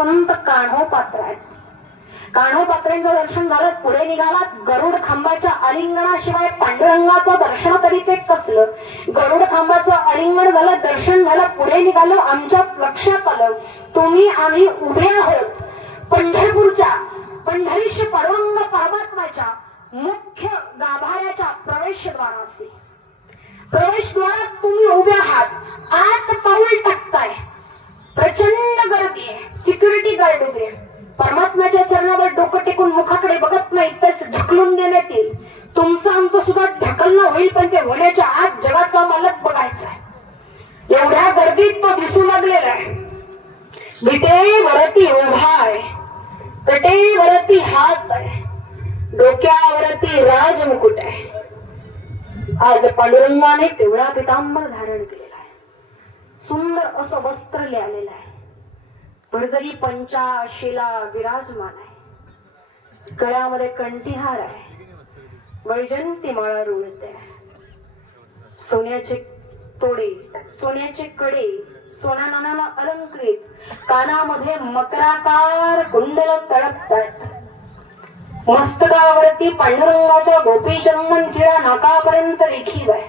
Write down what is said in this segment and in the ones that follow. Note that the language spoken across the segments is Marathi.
संत कान्हो पात्र आहेत. कान्हो दर्शन झालं पुढे निघालात. गरुड खांबाच्या अलिंगणाशिवाय पांडुरंगाचं दर्शन तरी ते कसलं? गरुड खांबाचं अलिंगण झालं दर्शन झालं पुढे निघालो आमच्या लक्षात आलं तुम्ही आम्ही उभे आहोत. पंढरपूरच्या पंढरीश पांडुरंग परमात्माच्या मुख्य गाभाऱ्याच्या प्रवेशद्वाराचे प्रवेशद्वारात तुम्ही उभे आहात. आत गाल गार्ड परमात्म्याच्या चरणावर डोकं टेकून मुखाकडे बघत नाही तेच ढकलून देण्यात येईल तुमचं आमचं सुद्धा ढकलणं होईल पण ते होण्याच्या आत जगाचा मालक बघायचा आहे. एवढ्या गर्दीत तो दिसू लागलेला आहे. विटेवरती उभा आहे. कटे वरती हात आहे. डोक्यावरती राज मुकुट आहे. आज पांडुरंगाने तेवढा पितांबर धारण केलेला आहे. सुंदर असं वस्त्र लिहिलेलं आहे. भरजरी पंचाशीला विराजमान आहे गळ्यामध्ये कंठीहार आहे वैजंती माळा रुळते. सोन्याचे तोडे सोन्याचे कडे सोन्या नानाला अलंकृत कानामध्ये मकराकार कुंडल तडपतात. मस्तकावरती पांडुरंगाच्या गोपी चंदन खिळा नाकापर्यंत रेखीव आहे.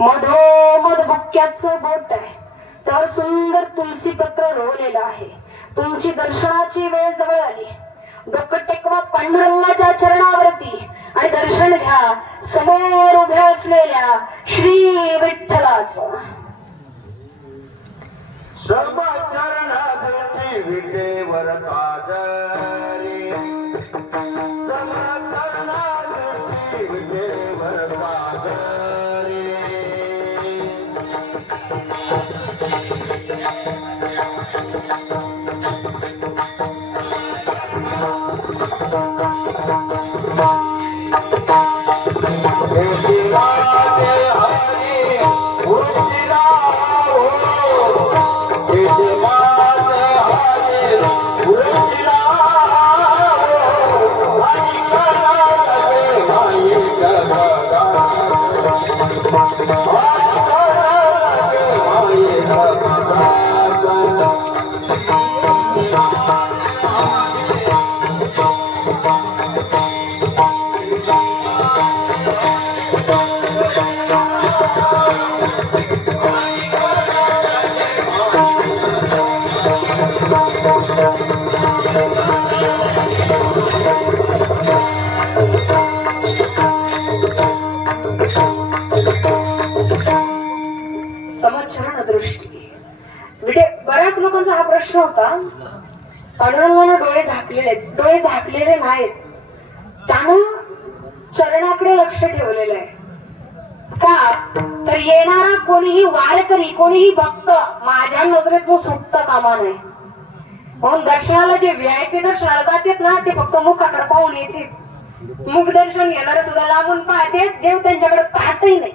मधोमध बुक्क्याच बोट आहे. तर सुंदर तुलसी पत्र रोवलेलं आहे. तुमची दर्शनाची वेळ जवळ आली. डोकं टेकवा पांडुरंगाच्या चरणावरती आणि दर्शन घ्या. समोर उभ्या असलेल्या श्री विठ्ठलाच. सर्व चरणाधरती विटेवर चरण दृष्टी. म्हणजे बऱ्याच लोकांचा हा प्रश्न होता पांडुरंगानं डोळे झाकलेले आहेत डोळे झाकलेले नाहीत. त्यानं चरणाकडे लक्ष ठेवलेलं आहे. का? तर येणारा कोणीही वारकरी कोणीही भक्त माझ्या नजरेतून सुटता कामा नये. म्हणून दर्शनाला जे व्हीआयपी स्वर्गात येत ना ते फक्त मुखाकडे पाहून येते मुख दर्शन घेणारे सुद्धा लांबून पाहते देव त्यांच्याकडे पाहतही नाही.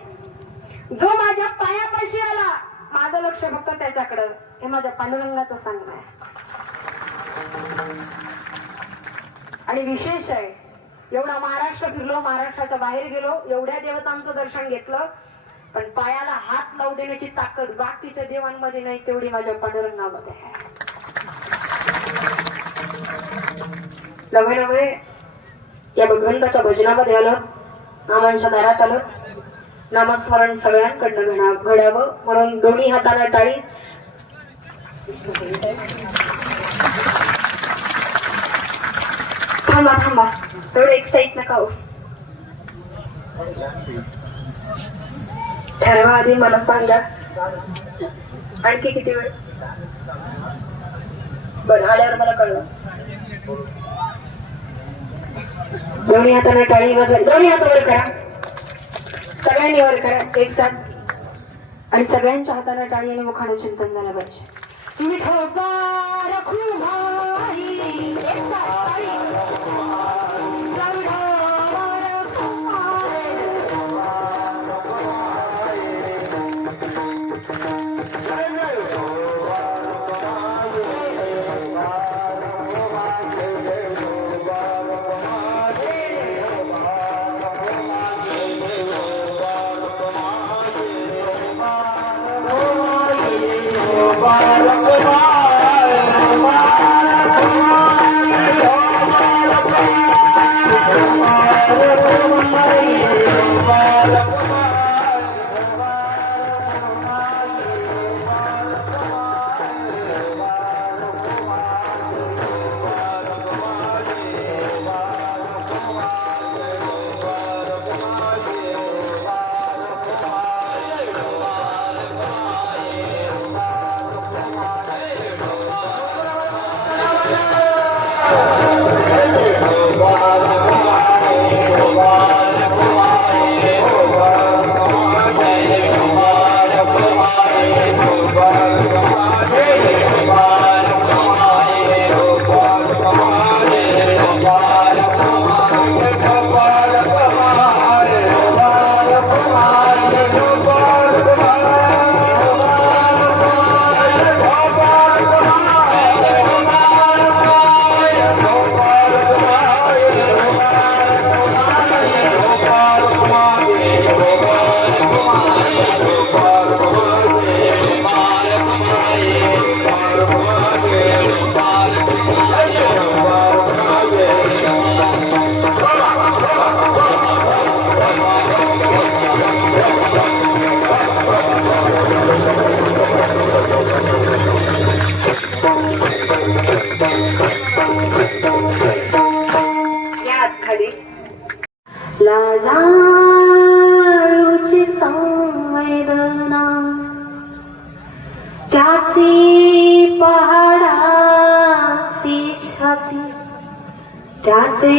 जो माझ्या पायापाशी आला माझं लक्ष फक्त त्याच्याकडं. हे माझ्या पांडुरंगाचं सांगणं आहे. आणि विशेष आहे एवढा महाराष्ट्र फिरलो महाराष्ट्राच्या बाहेर गेलो एवढ्या देवतांचं दर्शन घेतलं पण पायाला हात लावू देण्याची ताकद बाकीच्या देवांमध्ये नाही तेवढी माझ्या पांडुरंगामध्ये आहे. नवे नवे या भगवंताच्या भजनामध्ये आलं आमांच्या दारात आलं. नामस्मरण सगळ्यांकडनं घडा घडावं म्हणून दोन्ही हाताला टाळी. थांबा थांबा. तेवढं एक्साइट नका हो ठरवा आधी मला सांगा. आणखी किती वेळ? बरं आल्यावर मला कळलं दोन्ही हाताने टाळी वाजवा दोन्ही हातावर करा. सगळ्यांनी वर करा. एक साथ. आणि सगळ्यांच्या हाताने टाळी आणि मुखाने चिंतन झालं पाहिजे. विठोबा त्याचे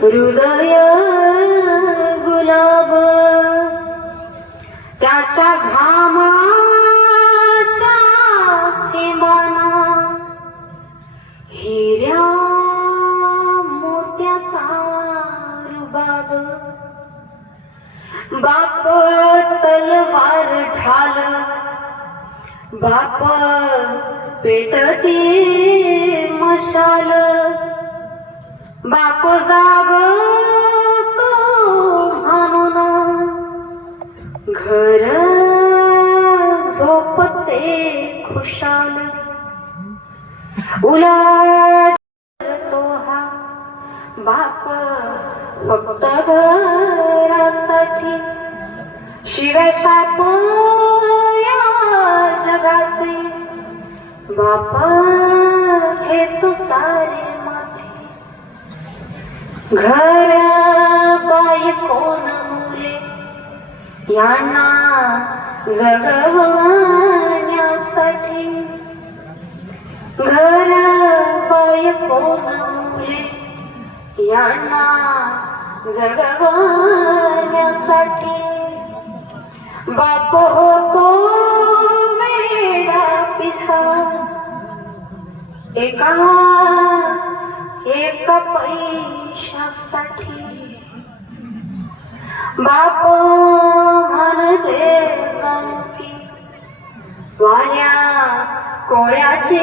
हृदय गुलाब त्याच्या घामाच्या थेंबाना हिऱ्या मोत्याचा रुबाब. बाप तलवार ढाल बाप पेटते मशाल. बाप जाग म्हणून घर झोपते खुशाल. उला तो हा बाप फक्त घरासाठी. शिवाय साप या जगाचे. बाप घेतो सारे घर बाई कोण मुले? यांना जगवण्यासाठी. घर बाई कोण मुले? यांना जगवण्यासाठी. बाप होतो वेडा पिसा. एका एक पै देशासाठी बाप म्हणजे जणकी वाऱ्या कोळ्याची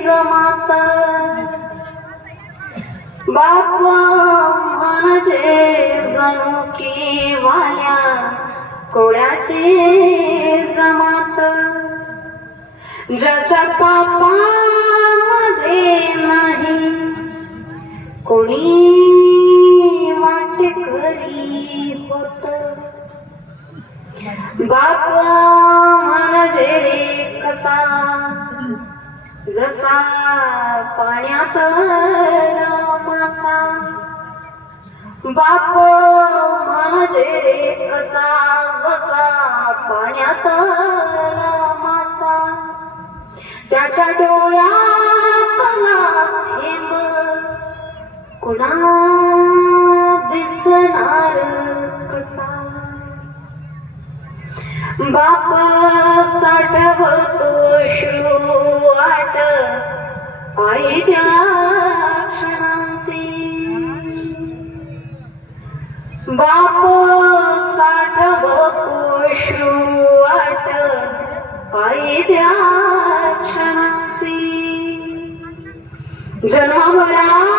जमात. बाप म्हणजे जणू की वाऱ्या कोळ्याची जमात. ज्याच्या पापा नाही कोणी वाट करी होत बापा म्हणजे रे कसा. जसा पाण्यात मासा बाप म्हणजे रे कसा. जसा पाण्यात मासा त्याच्या डोळ्यात कुणा दिसणार कसा बाप साठवतो श्रुवाट आई त्या क्षणांची। बाप साठवतो श्रुवाट आई त्या क्षणांची। जन्मभरा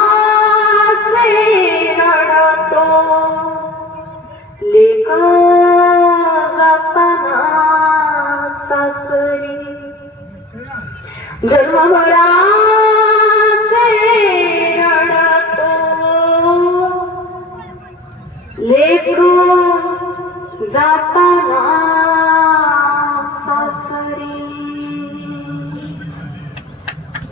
सासरी जन्मभराचे रडतो लेक जाताना